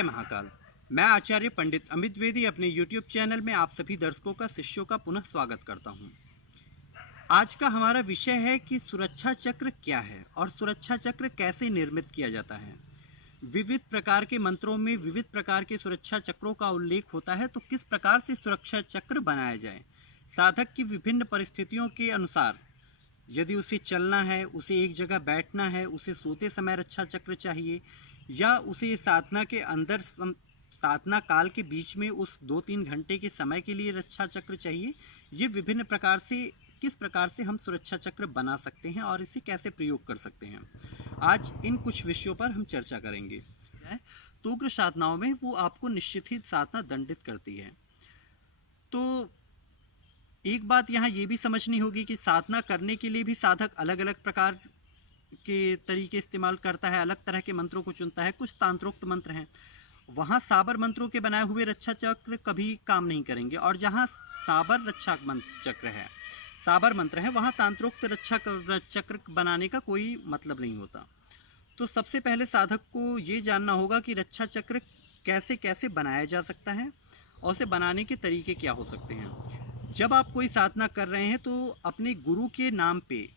जय महाकाल। मैं आचार्य पंडित अमित द्विवेदी अपने YouTube चैनल में आप सभी दर्शकों का शिष्यों का पुनः स्वागत करता हूं। आज का हमारा विषय है कि सुरक्षा चक्र क्या है और सुरक्षा चक्र कैसे निर्मित किया जाता है। विविध प्रकार के मंत्रों में विविध प्रकार के सुरक्षा चक्रों का उल्लेख होता है, तो किस प्रकार से सुरक्षा चक्र बनाया जाए। साधक की विभिन्न परिस्थितियों के अनुसार, यदि उसे चलना है, उसे एक जगह बैठना है, उसे सोते समय रक्षा चक्र चाहिए, या उसे साधना के अंदर साधना काल के बीच में उस 2-3 घंटे के समय के लिए रक्षा चक्र चाहिए। ये विभिन्न प्रकार से किस प्रकार से हम सुरक्षा चक्र बना सकते हैं और इसे कैसे प्रयोग कर सकते हैं, आज इन कुछ विषयों पर हम चर्चा करेंगे। तो उग्र साधनाओं में वो आपको निश्चित ही साधना दंडित करती है। तो एक बात यहाँ ये भी समझनी होगी कि साधना करने के लिए भी साधक अलग अलग प्रकार के तरीके इस्तेमाल करता है, अलग तरह के मंत्रों को चुनता है। कुछ तांत्रोक्त मंत्र हैं, वहाँ साबर मंत्रों के बनाए हुए रक्षा चक्र कभी काम नहीं करेंगे, और जहाँ साबर रक्षा चक्र है, साबर मंत्र है, वहाँ तांत्रोक्त रक्षा चक्र बनाने का कोई मतलब नहीं होता। तो सबसे पहले साधक को ये जानना होगा कि रक्षा चक्र कैसे कैसे बनाया जा सकता है और उसे बनाने के तरीके क्या हो सकते हैं। जब आप कोई साधना कर रहे हैं तो अपने गुरु के नाम पे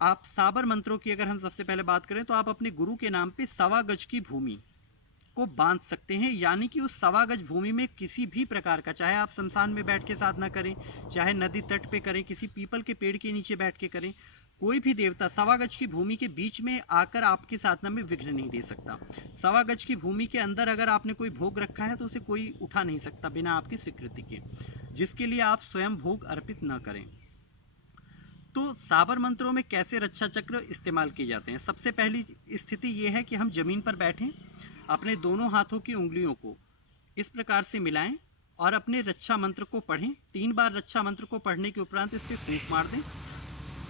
आप साबर मंत्रों की अगर हम सबसे पहले बात करें तो आप अपने गुरु के नाम पे 1.25 गज की भूमि को बांध सकते हैं। यानी कि उस 1.25 गज भूमि में किसी भी प्रकार का, चाहे आप शमशान में बैठ के साधना करें, चाहे नदी तट पे करें, किसी पीपल के पेड़ के नीचे बैठ के करें, कोई भी देवता 1.25 गज की भूमि के बीच में आकर आपकी साधना में विघ्न नहीं दे सकता। 1.25 गज की भूमि के अंदर अगर आपने कोई भोग रखा है तो उसे कोई उठा नहीं सकता बिना आपकी स्वीकृति के, जिसके लिए आप स्वयं भोग अर्पित न करें। तो साबर मंत्रों में कैसे रक्षा चक्र इस्तेमाल किए जाते हैं। सबसे पहली स्थिति ये है कि हम जमीन पर बैठें, अपने दोनों हाथों की उंगलियों को इस प्रकार से मिलाएं और अपने रक्षा मंत्र को पढ़ें। 3 बार रक्षा मंत्र को पढ़ने के उपरांत इस पर फूंक मार दें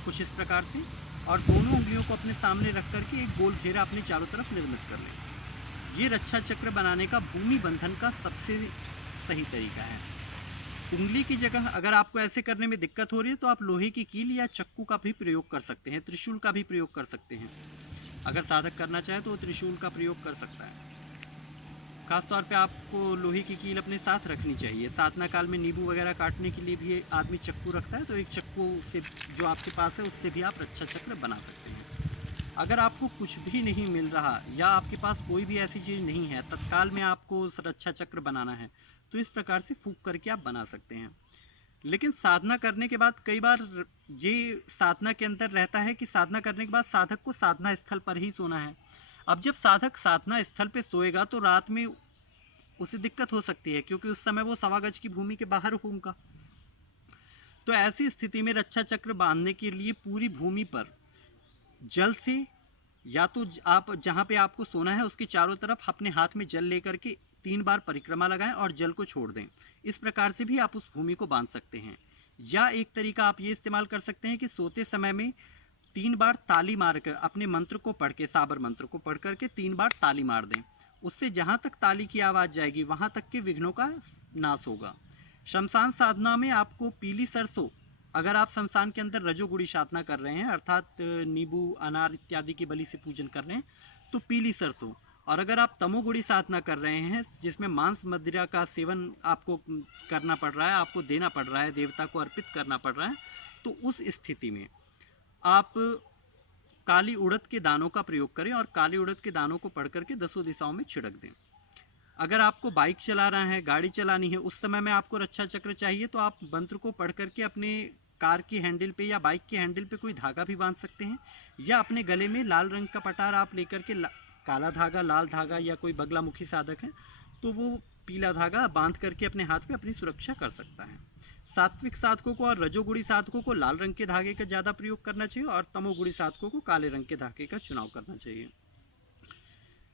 कुछ इस प्रकार से, और दोनों उंगलियों को अपने सामने रख करके एक गोल घेरा अपने चारों तरफ निर्मित कर लें। ये रक्षा चक्र बनाने का भूमि बंधन का सबसे सही तरीका है। उंगली की जगह अगर आपको ऐसे करने में दिक्कत हो रही है तो आप लोहे की कील या चक्कू का भी प्रयोग कर सकते हैं, त्रिशूल का भी प्रयोग कर सकते हैं। अगर साधक करना चाहे तो वो त्रिशूल का प्रयोग कर सकता है। खासतौर पे आपको लोहे की कील अपने साथ रखनी चाहिए। साधना काल में नींबू वगैरह काटने के लिए भी आदमी चक्कू रखता है, तो एक चक्कू से जो आपके पास है उससे भी आप रक्षा चक्र बना सकते हैं। अगर आपको कुछ भी नहीं मिल रहा या आपके पास कोई भी ऐसी चीज़ नहीं है, तत्काल में आपको रक्षा चक्र बनाना है, तो इस प्रकार से फूंक करके आप बना सकते हैं। लेकिन साधना करने के बाद कई बार ये साधना के अंदर रहता है कि साधना करने के बाद साधक को साधना स्थल पर ही सोना है। अब जब साधक साधना स्थल पे सोएगा तो रात में उसे दिक्कत हो सकती है, क्योंकि उस समय वो 1.25 गज की भूमि के बाहर होगा। तो ऐसी स्थिति में रक्षा चक्र बांधने के लिए पूरी भूमि पर जल से, या तो आप जहाँ पे आपको सोना है उसके चारों तरफ अपने हाथ में जल लेकर के 3 बार परिक्रमा लगाएं और जल को छोड़ दें। इस प्रकार से भी आप उस भूमि को बांध सकते हैं। या एक तरीका आप ये इस्तेमाल कर सकते हैं कि सोते समय में 3 बार ताली मारकर अपने मंत्र को पढ़ के, साबर मंत्र को पढ़ करके 3 बार ताली मार दें। उससे जहाँ तक ताली की आवाज़ जाएगी वहाँ तक के विघ्नों का नाश होगा। शमशान साधना में आपको पीली सरसों, अगर आप शमशान के अंदर रजोगुड़ी साधना कर रहे हैं, अर्थात नींबू अनार इत्यादि की बलि से पूजन कर रहे हैं, तो पीली सरसों। और अगर आप तमोगुड़ी साधना कर रहे हैं जिसमें मांस मदिरा का सेवन आपको करना पड़ रहा है, आपको देना पड़ रहा है, देवता को अर्पित करना पड़ रहा है, तो उस स्थिति में आप काली उड़द के दानों का प्रयोग करें और काली उड़द के दानों को पढ़ करके 10 दिशाओं में छिड़क दें। अगर आपको बाइक चला रहा है, गाड़ी चलानी है, उस समय में आपको रक्षा चक्र चाहिए, तो आप मंत्र को पढ़ करके अपने कार की हैंडल पे या बाइक के हैंडल पे कोई धागा भी बांध सकते हैं, या अपने गले में लाल रंग का पटार आप लेकर के काला धागा, लाल धागा, या कोई बगलामुखी साधक है तो वो पीला धागा बांध करके अपने हाथ पे अपनी सुरक्षा कर सकता है। सात्विक साधकों को और रजोगुड़ी साधकों को लाल रंग के धागे का ज़्यादा प्रयोग करना चाहिए और तमोगुड़ी साधकों को काले रंग के धागे का चुनाव करना चाहिए।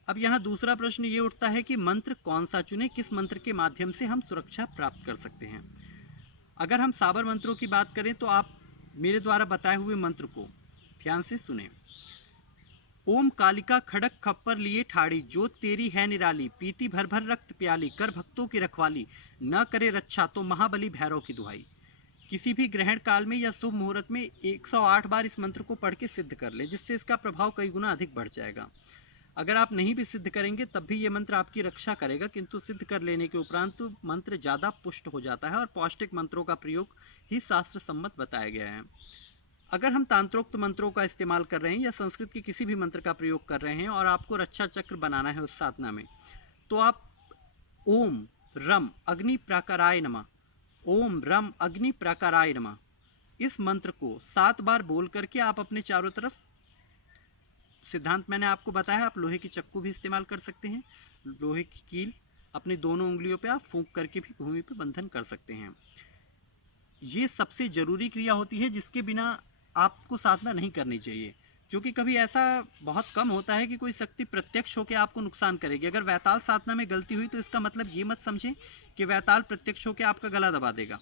अब यहाँ दूसरा प्रश्न ये उठता है कि मंत्र कौन सा चुने, किस मंत्र के माध्यम से हम सुरक्षा प्राप्त कर सकते हैं। अगर हम साबर मंत्रों की बात करें तो आप मेरे द्वारा बताए हुए मंत्र को ध्यान से सुने। ओम कालिका खड़क खप्पर लिए ठाड़ी, जोत तेरी है निराली, पीती भर भर रक्त प्याली, कर भक्तों की रखवाली, न करे रक्षा तो महाबली भैरव की दुहाई। किसी भी ग्रहण काल में या शुभ मुहूर्त में 108 बार इस मंत्र को पढ़ के सिद्ध कर ले, जिससे इसका प्रभाव कई गुना अधिक बढ़ जाएगा। अगर आप नहीं भी सिद्ध करेंगे तब भी ये मंत्र आपकी रक्षा करेगा, किंतु सिद्ध कर लेने के उपरांत मंत्र ज़्यादा पुष्ट हो जाता है और पौष्टिक मंत्रों का प्रयोग ही शास्त्र सम्मत बताया गया है। अगर हम तांत्रोक्त मंत्रों का इस्तेमाल कर रहे हैं या संस्कृत के किसी भी मंत्र का प्रयोग कर रहे हैं और आपको रक्षा चक्र बनाना है उस साधना में, तो आप ओम रम अग्नि प्राकाराय नमः, ओम रम अग्नि प्राकाराय नमः इस मंत्र को 7 बार बोल करके आप अपने चारों तरफ, सिद्धांत मैंने आपको बताया, आप लोहे की चक्कू भी इस्तेमाल कर सकते हैं, लोहे की कील अपनी दोनों उंगलियों पे आप फूंक करके भी भूमि पे बंधन कर सकते हैं। ये सबसे जरूरी क्रिया होती है जिसके बिना आपको साधना नहीं करनी चाहिए, क्योंकि कभी ऐसा बहुत कम होता है कि कोई शक्ति प्रत्यक्ष होकर आपको नुकसान करेगी। अगर वैताल साधना में गलती हुई तो इसका मतलब ये मत समझें कि वैताल प्रत्यक्ष होकर आपका गला दबा देगा,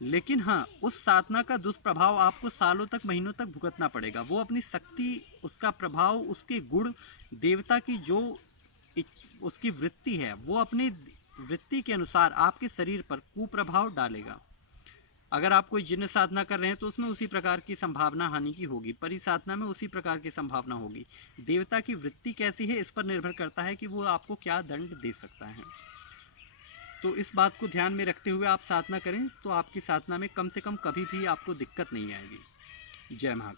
लेकिन हाँ, उस साधना का दुष्प्रभाव आपको सालों तक महीनों तक भुगतना पड़ेगा। वो अपनी शक्ति, उसका प्रभाव, उसके गुण, देवता की जो उसकी वृत्ति है, वो अपनी वृत्ति के अनुसार आपके शरीर पर कुप्रभाव डालेगा। अगर आप कोई जिन्न साधना कर रहे हैं तो उसमें उसी प्रकार की संभावना हानि की होगी, परि साधना में उसी प्रकार की संभावना होगी। देवता की वृत्ति कैसी है इस पर निर्भर करता है कि वो आपको क्या दंड दे सकता है। तो इस बात को ध्यान में रखते हुए आप साधना करें तो आपकी साधना में कम से कम कभी भी आपको दिक्कत नहीं आएगी। जय महाकाल।